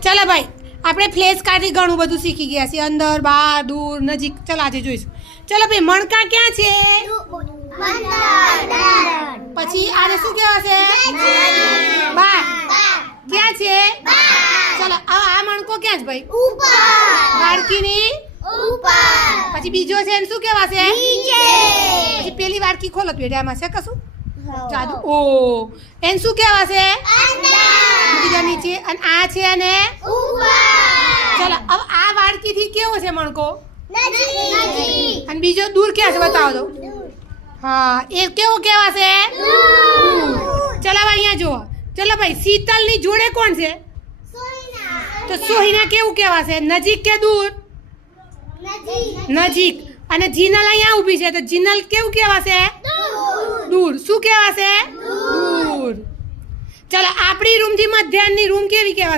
ચાલો ભાઈ આપણે ફ્લેશ કાર્ડથી ઘણું બધું શીખી ગયા છીએ અંદર બહાર દૂર નજીક ચાલો આજે જોઈશું ચાલો ભાઈ મણકા ક્યાં છે પછી આને શું કહેવાશે બાર ક્યાં છે ચાલો આ મણકો ક્યાં છે ભાઈ વાડકીની પછી બીજો છે એને શું કહેવાશે પછી પેલી વાડકી ખોલો પેઢામાં છે કશું જાદુ ઓ એને શું કહેવાશે બીજા નીચે અને આ છે અને ચાલો હવે આ વાડકીથી કેવો છે મણકો અને બીજો દૂર ક્યાં છે બતાવો તો હા એ કેવો કહેવાશે ચાલો હવે અહીંયા જુઓ ચાલો ભાઈ શીતલની જોડે કોણ છે તો સોહિના કેવું કહેવાશે નજીક કે દૂર નજીક અને જીનલ અહીંયા ઊભી છે તો જીનલ કેવું કહેવાશે દૂર શું કહેવાશે દૂર ચાલો આપણી રૂમથી મધ્યાહનની રૂમ કેવી કહેવાશે